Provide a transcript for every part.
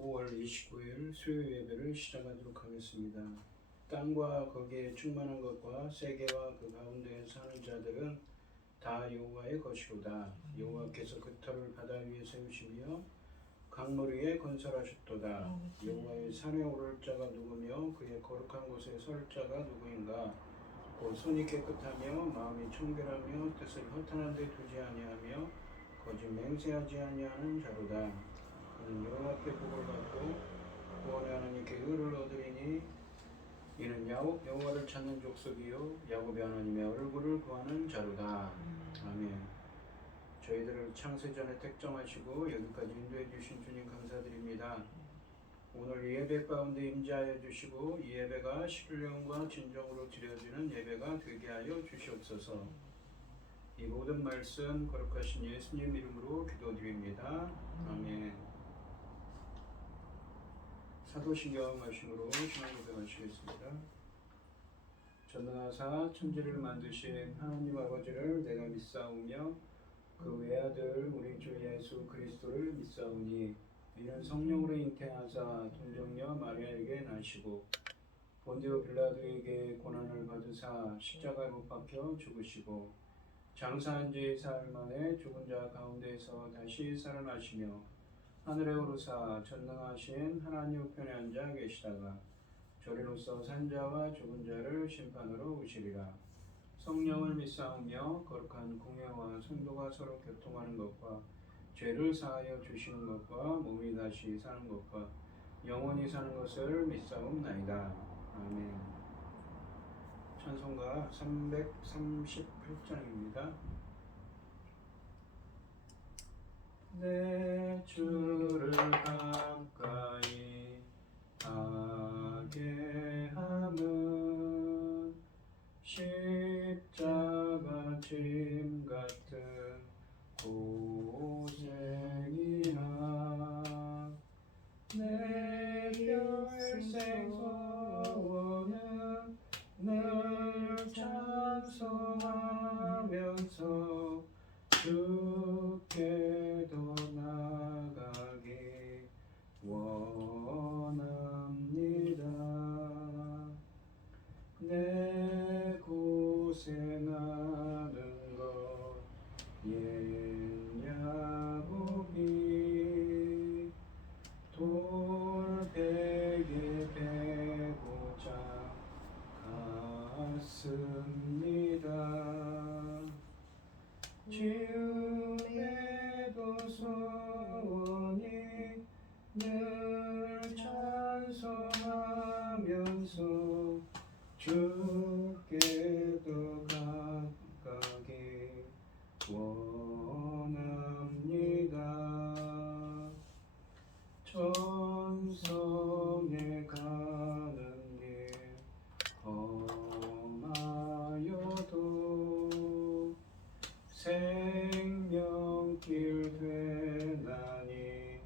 5월 29일 수요 예배를 시작하도록 하겠습니다. 땅과 거기에 충만한 것과 세계와 그 가운데 사는 자들은 다 여호와의 것이로다. 여호와께서 그 터를 바다 위에 세우시며 강물 위에 건설하셨도다. 여호와의 산에 오를 자가 누구며 그의 거룩한 곳에 설 자가 누구인가? 곧 손이 깨끗하며 마음이 청결하며 뜻을 허탄한 데 두지 아니하며 거짓 맹세하지 아니하는 자로다. 그는 여호와께 복을 받고 구원의 하나님께 의를 얻으리니 이는 여호와를 찾는 족속이요 야곱의 하나님의 얼굴을 구하는 자로다. 아멘. 저희들을 창세전에 택정하시고 여기까지 인도해 주신 주님 감사드립니다. 오늘 예배 가운데 임재하여 주시고 이 예배가 신령과 진정으로 드려지는 예배가 되게 하여 주시옵소서. 이 모든 말씀 거룩하신 예수님 이름으로 기도드립니다. 아멘. 사도신경 말씀으로 신앙 고백하시겠습니다. 전능하사 천지를 만드신 하나님 아버지를 내가 믿사오며 그 외아들 우리 주 예수 그리스도를 믿사오니 이는 성령으로 잉태하사 동정녀 마리아에게 나시고 본디오 빌라도에게 고난을 받으사 십자가에 못 박혀 죽으시고 장사한 지 사흘 만에 죽은 자 가운데서 다시 살아나시며 하늘에 오르사 전능하신 하나님 우편에 앉아 계시다가 저리로서 산자와 죽은 자를 심판으로 오시리라. 성령을 믿사오며 거룩한 공회와 성도가 서로 교통하는 것과 죄를 사하여 주시는 것과 몸이 다시 사는 것과 영원히 사는 것을 믿사옵나이다. 아멘. 찬송가 338장입니다. 내 주를 가까이 하게 함은 십자가 짐 같은 고생이나 내 평생 소원은 늘 찬송하면서 주께 더 나아가기 원합니다. 내 고생하는 것 옛 야곱이 돌베개 베고자 갔습니다. 주님의 소원이 늘 찬송하면서 주께 더 가까이 원합니다. 천성에 가는 길 험하여도 생명길 되나니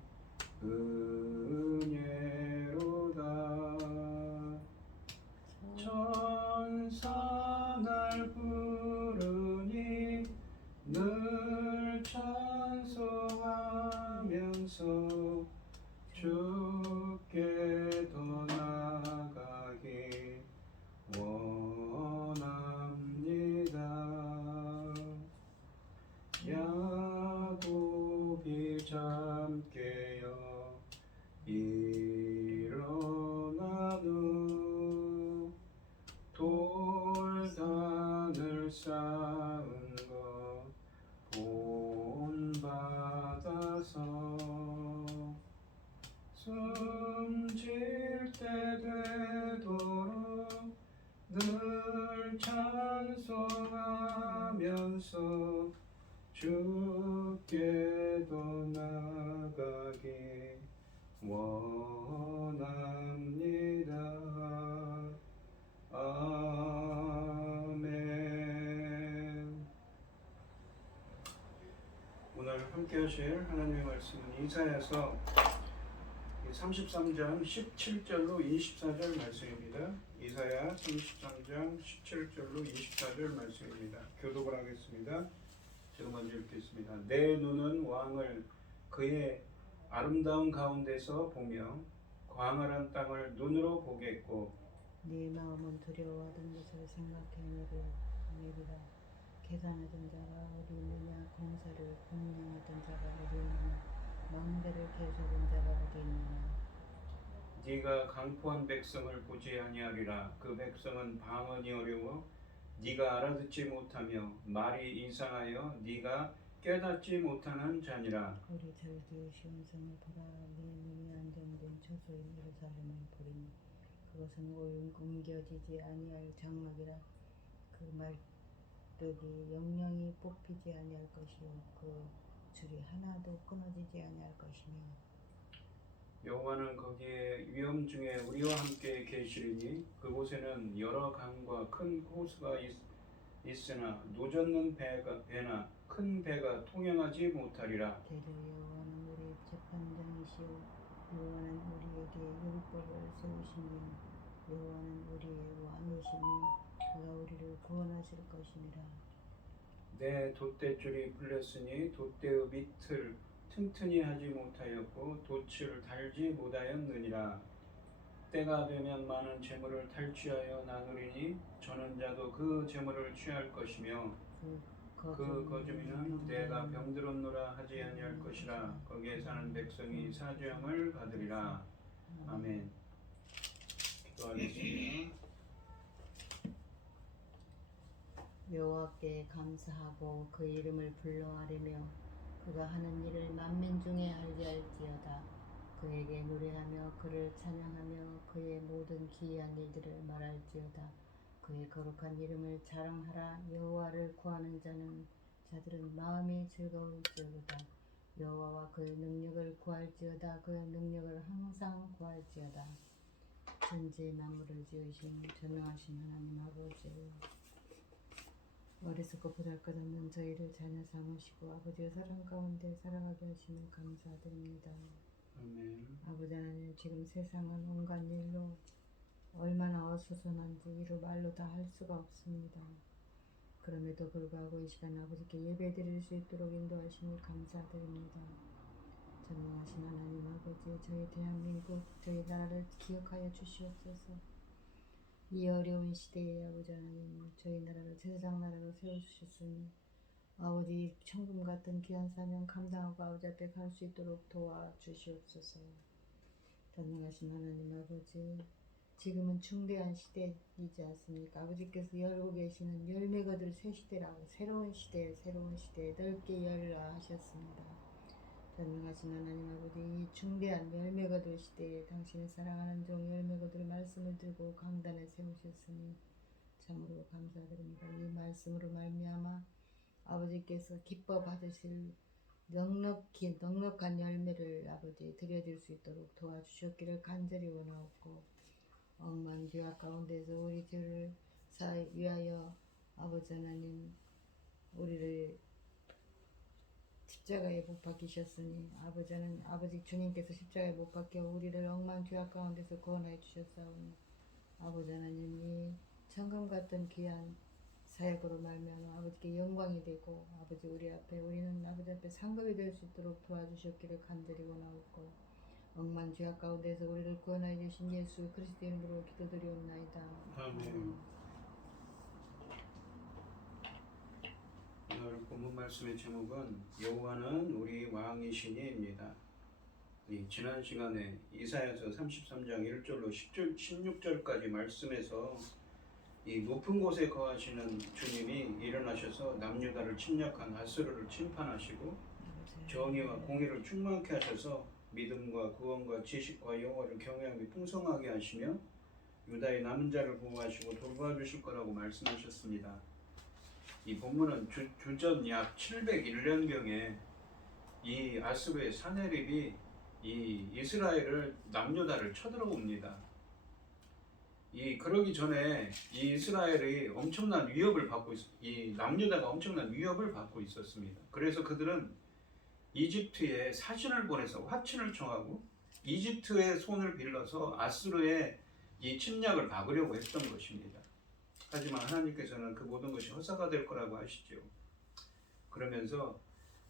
은혜로다. 천사 날 부르니 늘 찬송하면서 주께 더 나아가기 원합니다. 찬송하면서 주께도 나가게 원합니다. 아멘. 오늘 함께 하실 하나님의 말씀은 이사야서 33장 17절로 24절 말씀입니다. 이사야 33장 17절로 24절 말씀입니다. 교독을 하겠습니다. 제가 먼저 읽겠습니다. 내 눈은 왕을 그의 아름다운 가운데서 보며 광활한 땅을 눈으로 보겠고 네 마음은 두려워하던 것을 생각해내리라. 계산하던 자가 어디 있느냐, 공사를 공량하던 자가 어디 있느냐, 망대를 계수하던 자가 어디 있느냐. 네가 강포한 백성을 보지 아니하리라. 그 백성은 방언이 어려워 네가 알아듣지 못하며 말이 이상하여 네가 깨닫지 못하는 자니라. 우리 절기의 시온성을 보라. 네 눈이 안정된 초소인 예루살렘을 보리니 그것은 옮겨지지 아니할 장막이라. 그 말뚝이 영영이 뽑히지 아니할 것이요 그 줄이 하나도 끊어지지 아니할 것이며 여호와는 거기에 위험 중에 우리와 함께 계시리니 그곳에는 여러 강과 큰 호수가 있으나 노젓는 배나 큰 배가 통행하지 못하리라. 대저 여호와는 우리 재판장이시오. 여호와는 우리에게 율법을 세우시니 여호와는 우리의 왕이시니 그가 우리를 구원하실 것이니라. 내 돛대줄이 풀렸으니 돛대의 밑을 튼튼히 하지 못하였고 돛을 달지 못하였느니라. 때가 되면 많은 재물을 탈취하여 나누리니 저는 자도 그 재물을 취할 것이며 그 거주민은 내가 병들었노라 하지 아니할 것이라. 거기에 사는 백성이 사죄함을 받으리라. 아멘. 기도하겠습니다. 여호와께 감사하고 그 이름을 불러아뢰며 그가 하는 일을 만민 중에 알게 할지어다. 그에게 노래하며 그를 찬양하며 그의 모든 기이한 일들을 말할지어다. 그의 거룩한 이름을 자랑하라. 여호와를 구하는 자들은 마음이 즐거울지어다. 여호와와 그의 능력을 구할지어다. 그의 능력을 항상 구할지어다. 천지의 만물을 지으신 전능하신 하나님 아버지, 어리석고 보잘것없는 저희를 자녀 삼으시고 아버지의 사랑 가운데 살아가게 하시며 감사드립니다. 아멘. 아버지 하나님, 지금 세상은 온갖 일로 얼마나 어수선한지 이루 말로 다 할 수가 없습니다. 그럼에도 불구하고 이 시간 아버지께 예배 드릴 수 있도록 인도하시니 감사드립니다. 전능하신 하나님 아버지, 저희 대한민국, 저희 나라를 기억하여 주시옵소서. 이 어려운 시대에 아버지 하나님, 저희 나라를 세상 나라로 세워주셨으니 아버지 천금 같은 귀한 사명 감당하고 아버지 앞에 갈 수 있도록 도와주시옵소서. 전능하신 하나님 아버지, 지금은 중대한 시대이지 않습니까? 아버지께서 열고 계시는 열매 거둘 새 시대라고, 새로운 시대에 넓게 열라 하셨습니다. 전능하신 하나님 아버지, 이 중대한 열매 거둘 시대에 당신의 사랑하는 종 열매 거둘 말씀을 들고 강단에 세우셨으니 참으로 감사드립니다. 이 말씀으로 말미암아 아버지께서 기뻐 받으실 넉넉한 열매를 아버지 드려질 수 있도록 도와주셨기를 간절히 원하옵고, 억만귀화 가운데서 우리 죄를 위하여 아버지 하나님 우리를 십자가에 못 박히셨으니 아버지 주님께서 십자가에 못 박혀 우리를 억만귀화 가운데서 구원하여 주셨사오니 아버지 하나님이 천금 같은 귀한 사역으로 말미암아 아버지께 영광이 되고 우리는 아버지 앞에 상급이 될 수 있도록 도와주셨기를 간절히 원하옵고, 억만 죄악 가운데서 우리를 구원하여 주신 예수 그리스도 이름으로 기도드리옵나이다. 아멘. 오늘 본문 말씀의 제목은 여호와는 우리 왕이시니입니다. 지난 시간에 이사야서 33장 1절로 16절까지 말씀에서 이 높은 곳에 거하시는 주님이 일어나셔서 남유다를 침략한 아수르를 심판하시고 정의와 공의를 충만케 하셔서 믿음과 구원과 지식과 여호와를 경외하게 풍성하게 하시며 유다의 남은 자를 보호하시고 돌봐주실 거라고 말씀하셨습니다. 이 본문은 주전 약 701년경에 이 아수르의 사내립이 이 이스라엘을 남유다를 쳐들어옵니다. 그러기 전에 이 이스라엘이 엄청난 위협을 받고 이 남유다가 엄청난 위협을 받고 있었습니다. 그래서 그들은 이집트에 사신을 보내서 화친을 청하고 이집트의 손을 빌려서 아수르의 이 침략을 막으려고 했던 것입니다. 하지만 하나님께서는 그 모든 것이 허사가 될 거라고 하시죠. 그러면서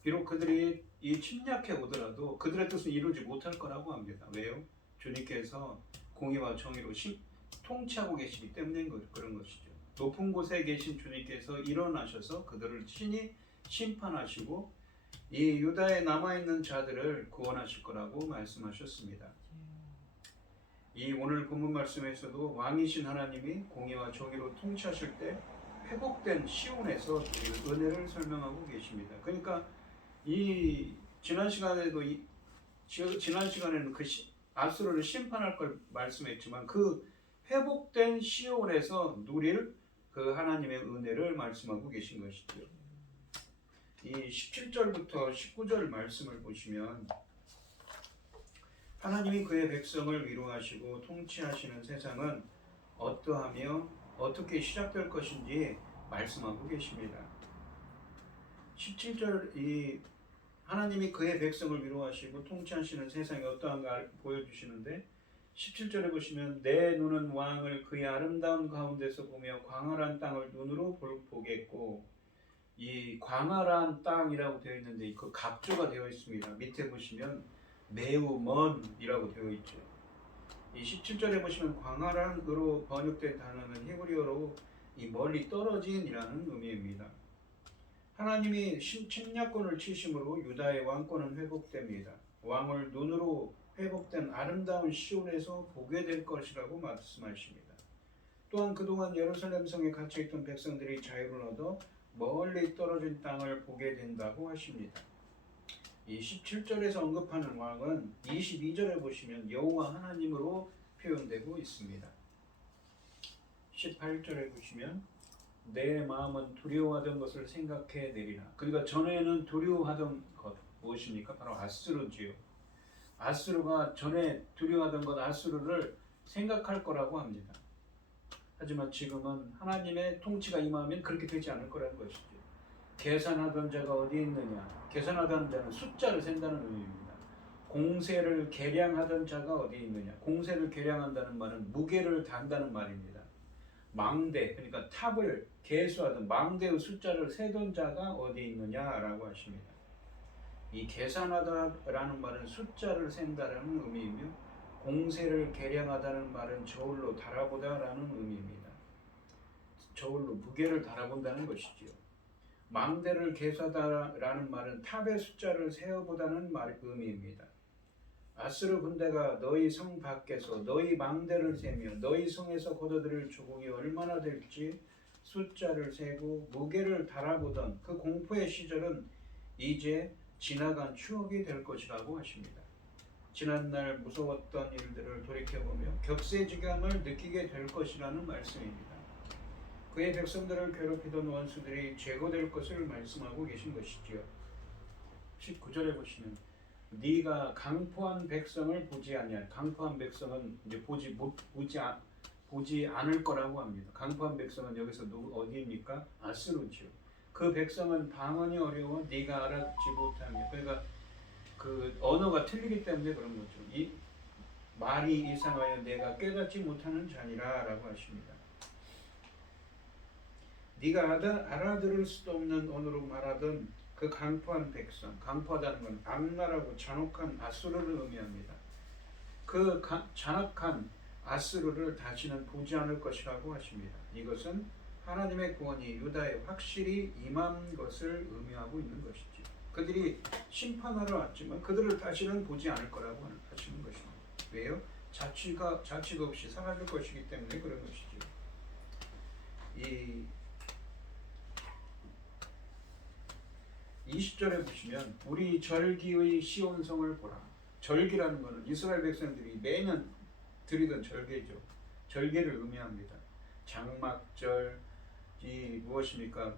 비록 그들이 이 침략해 오더라도 그들의 뜻은 이루지 못할 거라고 합니다. 왜요? 주님께서 공의와 정의로 통치하고 계시기 때문에 그런 것이죠. 높은 곳에 계신 주님께서 일어나셔서 그들을 친히 심판하시고 이 유다에 남아있는 자들을 구원하실 거라고 말씀하셨습니다. 이 오늘 본문 말씀에서도 왕이신 하나님이 공의와 정의로 통치하실 때 회복된 시온에서 은혜를 설명하고 계십니다. 그러니까 이 지난 시간에는 그 아수르를 심판할 걸 말씀했지만 그 회복된 시온에서 누릴 그 하나님의 은혜를 말씀하고 계신 것이죠. 이 17절부터 19절 말씀을 보시면 하나님이 그의 백성을 위로하시고 통치하시는 세상은 어떠하며 어떻게 시작될 것인지 말씀하고 계십니다. 17절 하나님이 그의 백성을 위로하시고 통치하시는 세상이 어떠한가 보여주시는데 17절에 보시면 내 눈은 왕을 그의 아름다운 가운데서 보며 광활한 땅을 눈으로 보겠고 이 광활한 땅이라고 되어 있는데 그 각조가 되어 있습니다. 밑에 보시면 매우 먼이라고 되어 있죠. 이 17절에 보시면 광활한으로 번역된 단어는 히브리어로 이 멀리 떨어진이라는 의미입니다. 하나님이 침략권을 치심으로 유다의 왕권은 회복됩니다. 왕을 눈으로 회복된 아름다운 시온에서 보게 될 것이라고 말씀하십니다. 또한 그동안 예루살렘 성에 갇혀있던 백성들이 자유를 얻어 멀리 떨어진 땅을 보게 된다고 하십니다. 이 17절에서 언급하는 왕은 22절에 보시면 여호와 하나님으로 표현되고 있습니다. 18절에 보시면 내 마음은 두려워하던 것을 생각해 내리라. 그러니까 전에는 두려워하던 것 무엇입니까? 바로 아수르지요. 아수르가 전에 두려워하던 것 아수르를 생각할 거라고 합니다. 하지만 지금은 하나님의 통치가 임하면 그렇게 되지 않을 거라는 것이죠. 계산하던 자가 어디 있느냐? 계산하던 자는 숫자를 센다는 의미입니다. 공세를 계량하던 자가 어디 있느냐? 공세를 계량한다는 말은 무게를 단다는 말입니다. 망대, 그러니까 탑을 계수하던 망대의 숫자를 세던 자가 어디 있느냐라고 하십니다. 이 계산하다라는 말은 숫자를 센다라는 의미이며 공세를 계량하다는 말은 저울로 달아보다라는 의미입니다. 저울로 무게를 달아본다는 것이지요. 망대를 계수하다라는 말은 탑의 숫자를 세어보다는 의미입니다. 아수르 군대가 너희 성 밖에서 너희 망대를 세며 너희 성에서 거둬들일 조국이 얼마나 될지 숫자를 세고 무게를 달아보던 그 공포의 시절은 이제 지나간 추억이 될 것이라고 하십니다. 지난날 무서웠던 일들을 돌이켜보며 격세지감을 느끼게 될 것이라는 말씀입니다. 그의 백성들을 괴롭히던 원수들이 제거될 것을 말씀하고 계신 것이지요. 19절에 보시면 네가 강포한 백성을 보지 아니할. 강포한 백성은 이제 보지 않을 거라고 합니다. 강포한 백성은 여기서 어디입니까? 아수르죠. 그 백성은 방언이 어려워 네가 알아듣지 못하며, 그러니까 그 언어가 틀리기 때문에 그런 거죠. 이 말이 이상하여 내가 깨닫지 못하는 자니라라고 하십니다. 네가 알아들을 수도 없는 언어로 말하던 그 강포한 백성, 강포하다는 건 악랄하고 잔혹한 아수르를 의미합니다. 그 잔악한 아수르를 다시는 보지 않을 것이라고 하십니다. 이것은 하나님의 구원이 유다에 확실히 임한 것을 의미하고 있는 것이죠. 그들이 심판하러 왔지만 그들을 다시는 보지 않을 거라고 하시는 것입니다. 왜요? 자취도 없이 사라질 것이기 때문에 그런 것이죠. 이 20절에 보시면 우리 절기의 시온성을 보라. 절기라는 것은 이스라엘 백성들이 매년 드리던 절개죠. 절기를 의미합니다. 장막절, 이 무엇입니까?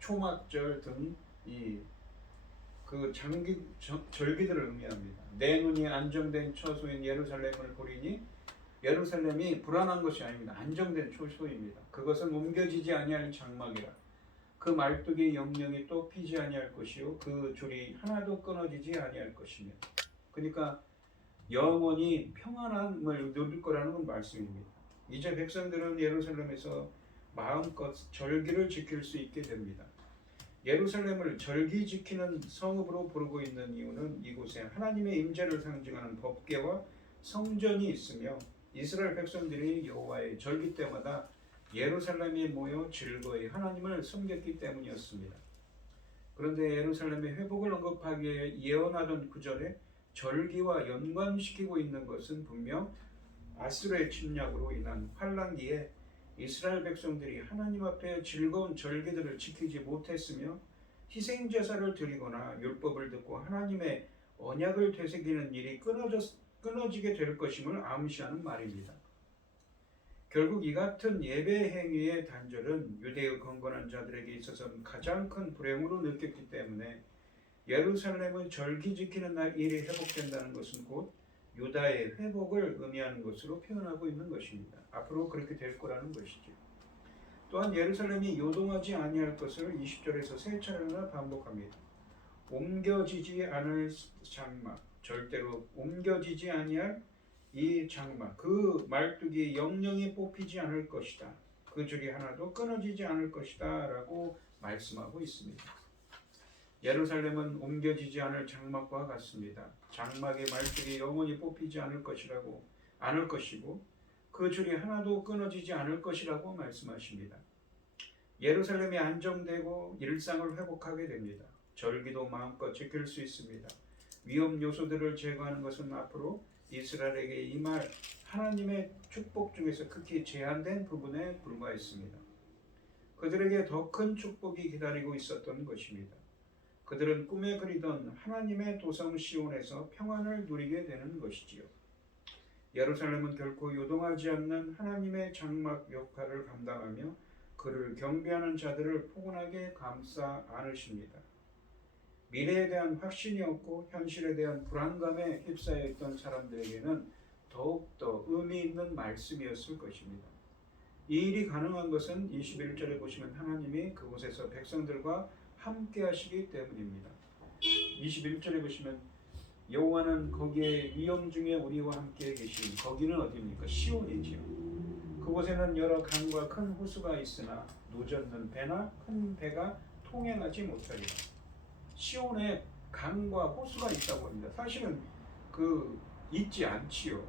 초막절 등 이 그 절기들을 의미합니다. 내 눈이 안정된 처소인 예루살렘을 보리니 예루살렘이 불안한 것이 아닙니다. 안정된 처소입니다. 그것은 옮겨지지 아니할 장막이라. 그 말뚝의 영영이 또 피지 아니할 것이요 그 줄이 하나도 끊어지지 아니할 것이며. 그러니까 영원히 평안함을 누릴 거라는 말씀입니다. 이제 백성들은 예루살렘에서 마음껏 절기를 지킬 수 있게 됩니다. 예루살렘을 절기 지키는 성읍으로 부르고 있는 이유는 이곳에 하나님의 임재를 상징하는 법궤와 성전이 있으며 이스라엘 백성들이 여호와의 절기 때마다 예루살렘에 모여 즐거이 하나님을 섬겼기 때문이었습니다. 그런데 예루살렘의 회복을 언급하기에 예언하던 구절에 절기와 연관시키고 있는 것은 분명 아수르의 침략으로 인한 환란기에 이스라엘 백성들이 하나님 앞에 즐거운 절기들을 지키지 못했으며 희생제사를 드리거나 율법을 듣고 하나님의 언약을 되새기는 일이 끊어지게 될 것임을 암시하는 말입니다. 결국 이 같은 예배 행위의 단절은 유대의 건건한 자들에게 있어서는 가장 큰 불행으로 느꼈기 때문에 예루살렘의 절기 지키는 날 일이 회복된다는 것은 곧 유다의 회복을 의미하는 것으로 표현하고 있는 것입니다. 앞으로 그렇게 될 거라는 것이죠. 또한 예루살렘이 요동하지 아니할 것을 20절에서 세 차례나 반복합니다. 옮겨지지 않을 장막, 절대로 옮겨지지 아니할 이 장막, 그 말뚝이 영영이 뽑히지 않을 것이다. 그 줄이 하나도 끊어지지 않을 것이다 라고 말씀하고 있습니다. 예루살렘은 옮겨지지 않을 장막과 같습니다. 장막의 말뚝이 영원히 뽑히지 않을 것이고 그 줄이 하나도 끊어지지 않을 것이라고 말씀하십니다. 예루살렘이 안정되고 일상을 회복하게 됩니다. 절기도 마음껏 지킬 수 있습니다. 위험 요소들을 제거하는 것은 앞으로 이스라엘에게 임할 하나님의 축복 중에서 극히 제한된 부분에 불과했습니다. 그들에게 더 큰 축복이 기다리고 있었던 것입니다. 그들은 꿈에 그리던 하나님의 도성 시온에서 평안을 누리게 되는 것이지요. 예루살렘은 결코 요동하지 않는 하나님의 장막 역할을 감당하며 그를 경배하는 자들을 포근하게 감싸 안으십니다. 미래에 대한 확신이 없고 현실에 대한 불안감에 휩싸여 있던 사람들에게는 더욱더 의미 있는 말씀이었을 것입니다. 이 일이 가능한 것은 21절에 보시면 하나님이 그곳에서 백성들과 함께 하시기 때문입니다. 21절에 보시면 여호와는 거기에 위험 중에 우리와 함께 계시니 거기는 어디입니까? 시온이지요. 그곳에는 여러 강과 큰 호수가 있으나 노젓는 배나 큰 배가 통행하지 못하리라. 시온에 강과 호수가 있다고 합니다. 사실은 있지 않지요.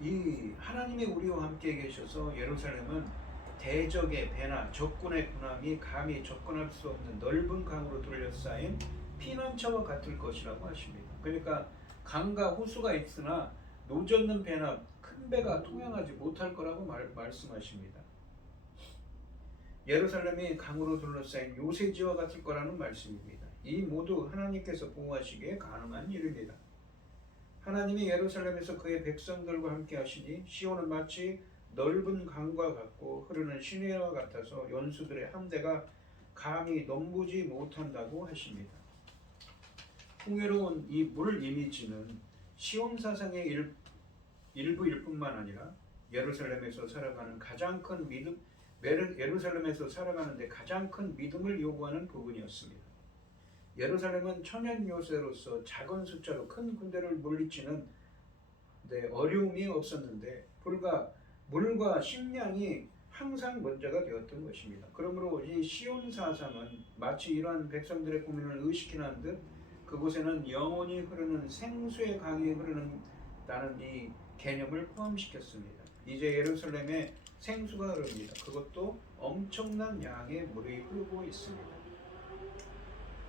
이 하나님이 우리와 함께 계셔서 예루살렘은 대적의 배나 적군의 군함이 감히 접근할 수 없는 넓은 강으로 둘러싸인 피난처와 같을 것이라고 하십니다. 그러니까 강과 호수가 있으나 노젓는 배나 큰 배가 통행하지 못할 거라고 말씀하십니다. 예루살렘이 강으로 둘러싸인 요새지와 같을 거라는 말씀입니다. 이 모두 하나님께서 보호하시기에 가능한 일입니다. 하나님이 예루살렘에서 그의 백성들과 함께 하시니 시온은 마치 넓은 강과 같고 흐르는 시내와 같아서 연수들의 함대가 감히 넘보지 못한다고 하십니다. 풍요로운 이 물 이미지는 시온 사상의 일부일 뿐만 아니라 예루살렘에서 살아가는 가장 큰 믿음, 예루살렘에서 살아가는데 가장 큰 믿음을 요구하는 부분이었습니다. 예루살렘은 천연 요새로서 작은 숫자로 큰 군대를 물리치는 데 어려움이 없었는데 불과 물과 식량이 항상 문제가 되었던 것입니다. 그러므로 이 시온 사상은 마치 이러한 백성들의 고민을 의식하는 듯 그곳에는 영원히 흐르는 생수의 강이 흐르는다는 이 개념을 포함시켰습니다. 이제 예루살렘에 생수가 흐릅니다. 그것도 엄청난 양의 물이 흐르고 있습니다.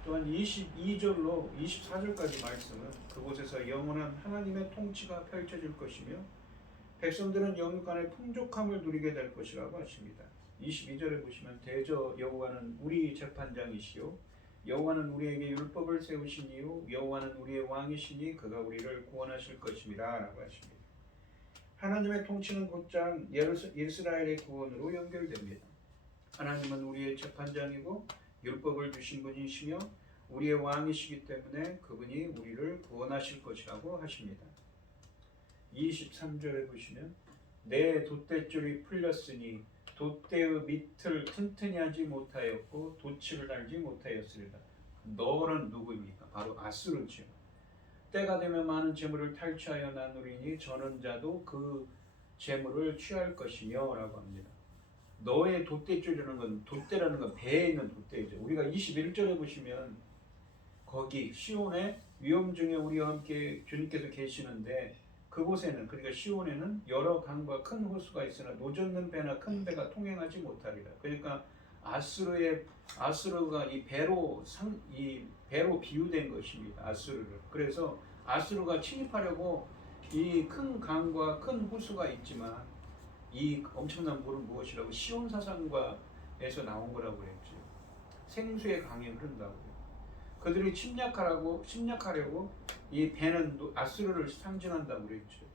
또한 22절로 24절까지 말씀은 그곳에서 영원한 하나님의 통치가 펼쳐질 것이며 백성들은 영육간의 풍족함을 누리게 될 것이라고 하십니다. 22절에 보시면 대저 여호와는 우리 재판장이시요 여호와는 우리에게 율법을 세우시니요 여호와는 우리의 왕이시니 그가 우리를 구원하실 것임이라 라고 하십니다. 하나님의 통치는 곧장 이스라엘의 구원으로 연결됩니다. 하나님은 우리의 재판장이고 율법을 주신 분이시며 우리의 왕이시기 때문에 그분이 우리를 구원하실 것이라고 하십니다. 23절에 보시면 내 돛대줄이 풀렸으니 돛대의 밑을 튼튼히 하지 못하였고 돛치를 달지 못하였으리라. 너는 누구입니까? 바로 아수르죠. 때가 되면 많은 재물을 탈취하여 나누리니 저는 자도 그 재물을 취할 것이며 라고 합니다. 너의 돛대줄이라는 건, 돛대라는 건 배에 있는 돛대이죠. 우리가 21절에 보시면 거기 시온의 위험 중에 우리와 함께 주님께서 계시는데 그곳에는, 그러니까 시온에는 여러 강과 큰 호수가 있으나 노젓는 배나 큰 배가 통행하지 못하리라. 그러니까 아수르가 이 배로 비유된 것입니다. 아수르를. 그래서 아수르가 침입하려고 이 큰 강과 큰 호수가 있지만 이 엄청난 물은 무엇이라고? 시온 사상과에서 나온 거라고 그랬죠. 생수의 강이 흐른다고요. 그들이 침략하려고 이 배는 아수르를 상징한다고 그랬죠.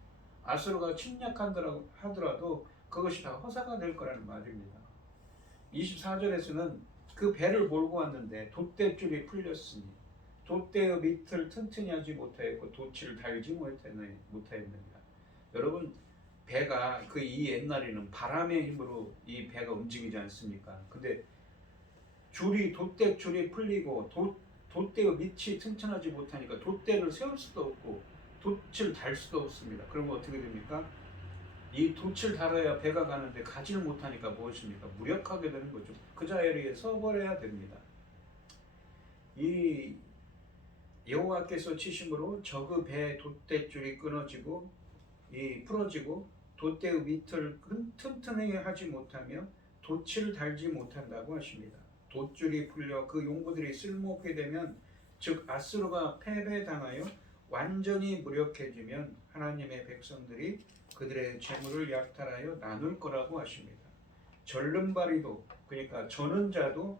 아수르가 침략하더라도 그것이 다 허사가 될 거라는 말입니다. 24절에서는 그 배를 몰고 왔는데 돛대줄이 풀렸으니 돛대의 밑을 튼튼히 하지 못하였고 돛치를 달지 못하였느니라. 여러분, 배가 이 옛날에는 바람의 힘으로 이 배가 움직이지 않습니까? 근데 돛대줄이 풀리고 돛대의 밑이 튼튼하지 못하니까 돛대를 세울 수도 없고 돛을 달 수도 없습니다. 그러면 어떻게 됩니까? 이 돛을 달아야 배가 가는데 가지를 못하니까 무엇입니까? 무력하게 되는 거죠. 그 자리에 서버려야 됩니다. 이 여호와께서 치심으로 저그 배 돛대줄이 끊어지고 풀어지고 돛대의 밑을 튼튼하게 하지 못하며 돛을 달지 못한다고 하십니다. 돛줄이 풀려 그 용구들이 쓸모없게 되면, 즉 아수르가 패배당하여 완전히 무력해지면 하나님의 백성들이 그들의 재물을 약탈하여 나눌 거라고 하십니다. 절름발이도, 그러니까 저는 자도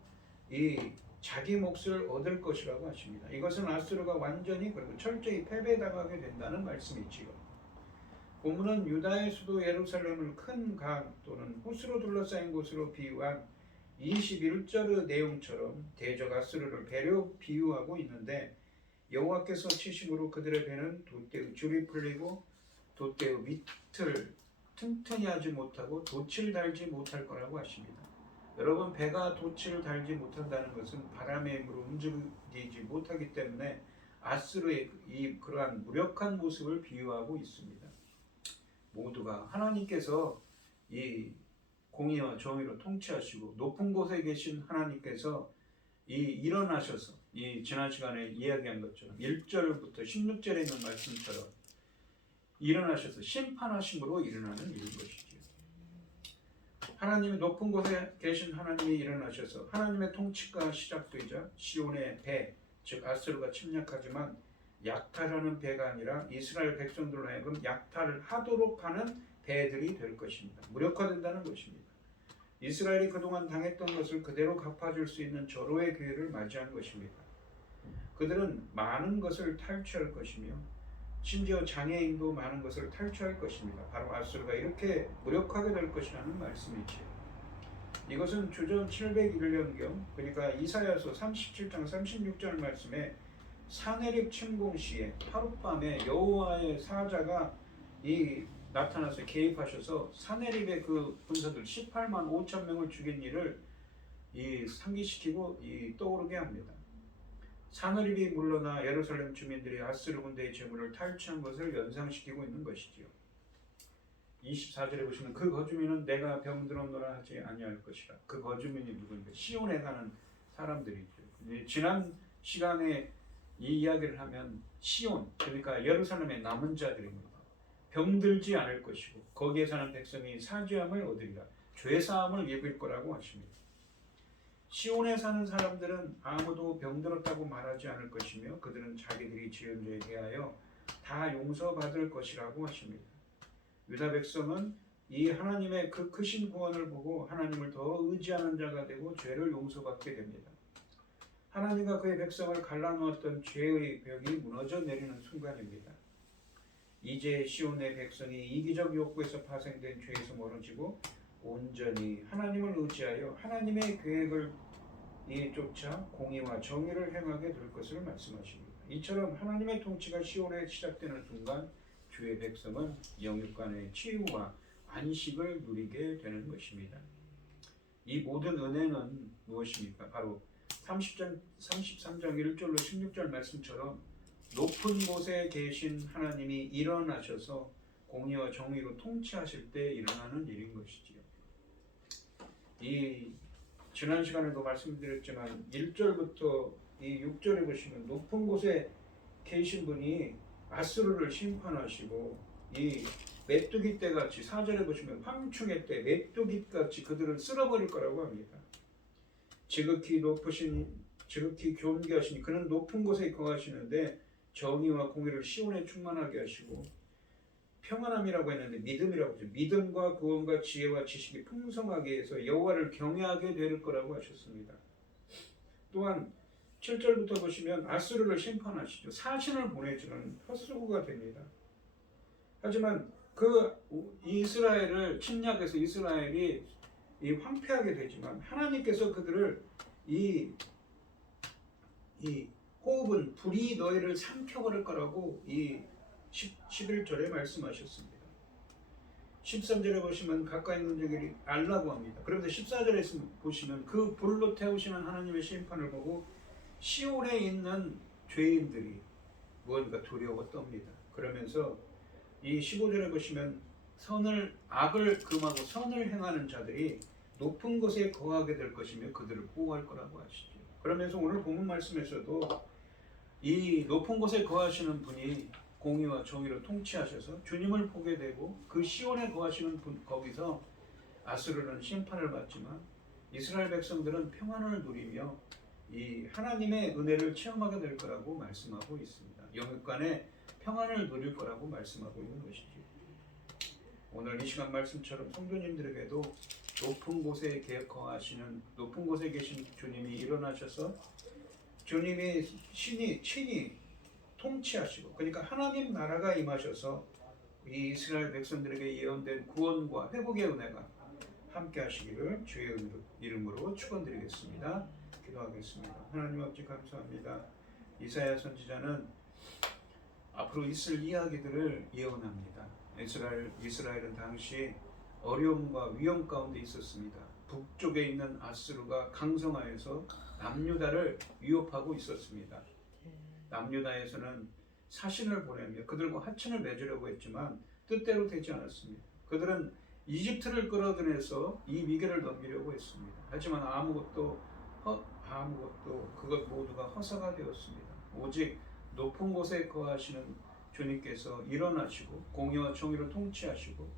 이 자기 몫을 얻을 것이라고 하십니다. 이것은 아수르가 완전히 그리고 철저히 패배당하게 된다는 말씀이지요. 본문은 유다의 수도 예루살렘을 큰 강 또는 호수로 둘러싸인 곳으로 비유한 21절의 내용처럼 대적 아수르를 배로 비유하고 있는데, 여호와께서 치심으로 그들의 배는 돛대의 줄이 풀리고 돛대의 밑을 튼튼히 하지 못하고 돛을 달지 못할 거라고 하십니다. 여러분, 배가 돛을 달지 못한다는 것은 바람의 힘으로 움직이지 못하기 때문에 아수르의 그러한 무력한 모습을 비유하고 있습니다. 모두가 하나님께서 이 공의와 정의로 통치하시고 높은 곳에 계신 하나님께서 일어나셔서 지난 시간에 이야기한 것처럼 1절부터 16절에 있는 말씀처럼 일어나셔서 심판하심으로 일어나는 일인 것이지요. 하나님이 높은 곳에 계신 하나님이 일어나셔서 하나님의 통치가 시작되자 시온의 배, 즉 아수르가 침략하지만 약탈하는 배가 아니라 이스라엘 백성들로 하여금 약탈을 하도록 하는 배들이 될 것입니다. 무력화된다는 것입니다. 이스라엘이 그동안 당했던 것을 그대로 갚아줄 수 있는 절호의 기회를 맞이한 것입니다. 그들은 많은 것을 탈취할 것이며 심지어 장애인도 많은 것을 탈취할 것입니다. 바로 아수르가 이렇게 무력하게 될 것이라는 말씀이지요. 이것은 주전 701년경, 그러니까 이사야서 37장 36절 말씀에 사내립 침공 시에 하룻밤에 여호와의 사자가 나타나서 개입하셔서 사내립의 그 군사들 18만 5천 명을 죽인 일을 상기시키고 떠오르게 합니다. 사내립이 물러나 예루살렘 주민들이 아수르 군대의 재물을 탈취한 것을 연상시키고 있는 것이지요. 24절에 보시면 그 거주민은 내가 병들었노라 하지 아니할 것이라. 그 거주민이 누구인가? 시온에 가는 사람들이죠. 지난 시간에 이 이야기를 하면 시온, 그러니까 예루살렘의 남은 자들입니다. 병들지 않을 것이고 거기에 사는 백성이 사죄함을 얻으리라. 죄사함을 입을 거라고 하십니다. 시온에 사는 사람들은 아무도 병들었다고 말하지 않을 것이며 그들은 자기들이 지은 죄에 대하여 다 용서받을 것이라고 하십니다. 유다 백성은 이 하나님의 그 크신 구원을 보고 하나님을 더 의지하는 자가 되고 죄를 용서받게 됩니다. 하나님과 그의 백성을 갈라놓았던 죄의 벽이 무너져 내리는 순간입니다. 이제 시온의 백성이 이기적 욕구에서 파생된 죄에서 멀어지고 온전히 하나님을 의지하여 하나님의 계획을 쫓아 공의와 정의를 행하게 될 것을 말씀하십니다. 이처럼 하나님의 통치가 시온에 시작되는 순간 주의 백성은 영육간의 치유와 안식을 누리게 되는 것입니다. 이 모든 은혜는 무엇입니까? 바로 33장 1절로 16절 말씀처럼 높은 곳에 계신 하나님이 일어나셔서 공의와 정의로 통치하실 때 일어나는 일인 것이지요. 이 지난 시간에도 말씀드렸지만 1절부터 이 6절에 보시면 높은 곳에 계신 분이 아수르를 심판하시고 이 메뚜기 떼같이 4절에 보시면 황충의 때 메뚜기같이 그들을 쓸어버릴 거라고 합니다. 지극히 높으신 지극히 존귀하시니 그는 높은 곳에 거하시는데 정의와 공의를 시온에 충만하게 하시고 평안함이라고 했는데 믿음이라고 했죠. 믿음과 구원과 지혜와 지식이 풍성하게 해서 여호와를 경외하게 될 거라고 하셨습니다. 또한 7절부터 보시면 아수르를 심판하시죠. 사신을 보내주는 헛수고가 됩니다. 하지만 그 이스라엘을 침략해서 이스라엘이 황폐하게 되지만 하나님께서 그들을 이 호흡은 불이 너희를 삼켜버릴 거라고 이 11절에 말씀하셨습니다. 13절에 보시면 가까이 있는 자들이 알라고 합니다. 그런데 14절에 보시면 그 불로 태우시는 하나님의 심판을 보고 시온에 있는 죄인들이 무언가 두려워 떱니다. 그러면서 이 15절에 보시면 악을 금하고 선을 행하는 자들이 높은 곳에 거하게 될 것이며 그들을 보호할 거라고 하시죠. 그러면서 오늘 본문 말씀에서도 이 높은 곳에 거하시는 분이 공의와 정의로 통치하셔서 주님을 보게 되고 그 시온에 거하시는 분 거기서 아수르는 심판을 받지만 이스라엘 백성들은 평안을 누리며 이 하나님의 은혜를 체험하게 될 거라고 말씀하고 있습니다. 영육간에 평안을 누릴 거라고 말씀하고 있는 것이죠. 오늘 이 시간 말씀처럼 성도님들에게도 높은 곳에 거하시는 높은 곳에 계신 주님이 일어나셔서 주님이 친히 통치하시고 그러니까 하나님 나라가 임하셔서 이 이스라엘 백성들에게 예언된 구원과 회복의 은혜가 함께 하시기를 주의 이름으로 축원드리겠습니다. 기도하겠습니다. 하나님 아버지 감사합니다. 이사야 선지자는 앞으로 있을 이야기들을 예언합니다. 이스라엘은 당시 어려움과 위험 가운데 있었습니다. 북쪽에 있는 아수르가 강성하여서 남유다를 위협하고 있었습니다. 남유다에서는 사신을 보내며 그들과 하친을 맺으려고 했지만 뜻대로 되지 않았습니다. 그들은 이집트를 끌어들여서 이 위기를 넘기려고 했습니다. 하지만 아무것도 그것 모두가 허사가 되었습니다. 오직 높은 곳에 거하시는 주님께서 일어나시고 공의와 정의로 통치하시고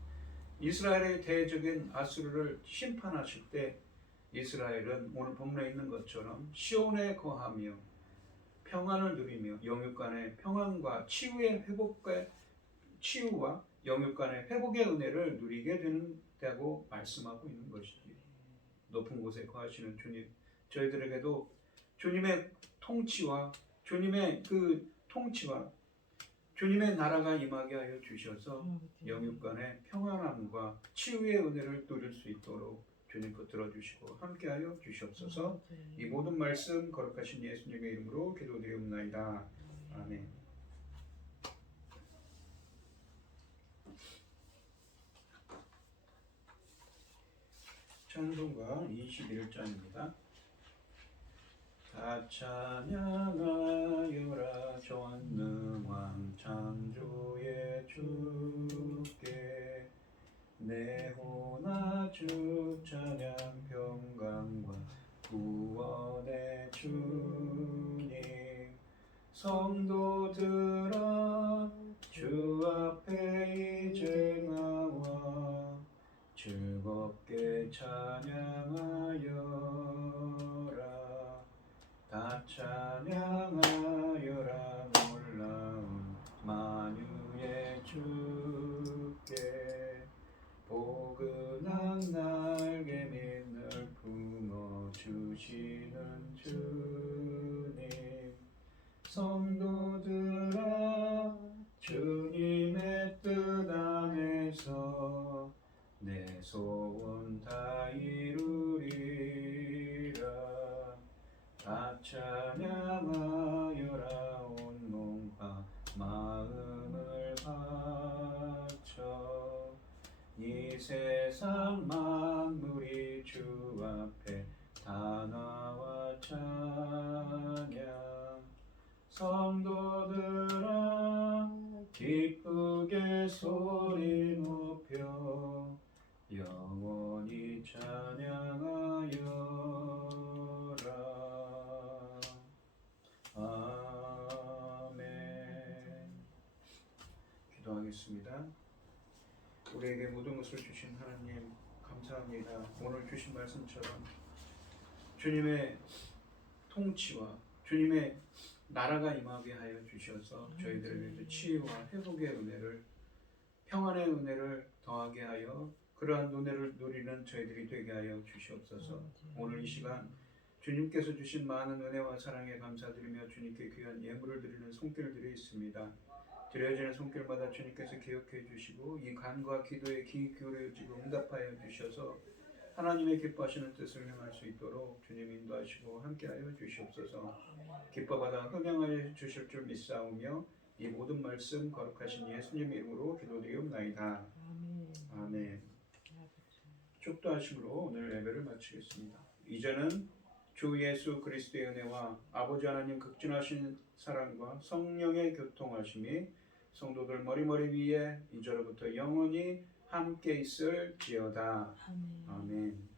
이스라엘의 대적인 아수르를 심판하실 때 이스라엘은 오늘 본문에 있는 것처럼 시온에 거하며 평안을 누리며 영육간의 평안과 치유와 영육간의 회복의 은혜를 누리게 된다고 말씀하고 있는 것이지. 높은 곳에 거하시는 주님, 저희들에게도 주님의 통치와 주님의 나라가 임하게 하여 주셔서 영육간의 평안함과 치유의 은혜를 누릴 수 있도록 주님 붙들어 주시고 함께하여 주시옵소서. 이 모든 말씀 거룩하신 예수님의 이름으로 기도드리옵나이다. 아멘. 찬송가 21장입니다. 다 찬양하여라 전능왕 창조의 주께 내 호나 주 찬양 평강과 구원의 주님 성도들아 주 앞에 이제 나와 즐겁게 찬양하여라 다 찬양하여라 놀라운 만유의 주께 포근한 날개 밑을 품어주시는 주님 성도들아 주님의 앞에 단화와 찬양 성도들아 기쁘게 소리 높여 영원히 찬양하여라. 아멘. 기도하겠습니다. 우리에게 모든 것을 주신 하나님 감사합니다. 오늘 주신 말씀처럼 주님의 통치와 주님의 나라가 임하게 하여 주셔서 저희들에게 치유와 회복의 은혜를, 평안의 은혜를 더하게 하여 그러한 은혜를 누리는 저희들이 되게 하여 주시옵소서. 오늘 이 시간 주님께서 주신 많은 은혜와 사랑에 감사드리며 주님께 귀한 예물을 드리는 손길들이 있습니다. 드려지는 손길마다 주님께서 기억해 주시고 이 간과 기도에 귀 기울여지고 응답하여 주셔서 하나님의 기뻐하시는 뜻을 행할 수 있도록 주님 인도하시고 함께하여 주시옵소서. 기뻐받아 흠양하여 주실 줄 믿사오며 이 모든 말씀 거룩하신 예수님 이름으로 기도드리옵나이다. 아멘. 축도하심으로 오늘 예배를 마치겠습니다. 이제는 주 예수 그리스도의 은혜와 아버지 하나님 극진하신 사랑과 성령의 교통하심이 성도들 머리머리 위에 이제로부터 영원히 함께 있을지어다. 아멘.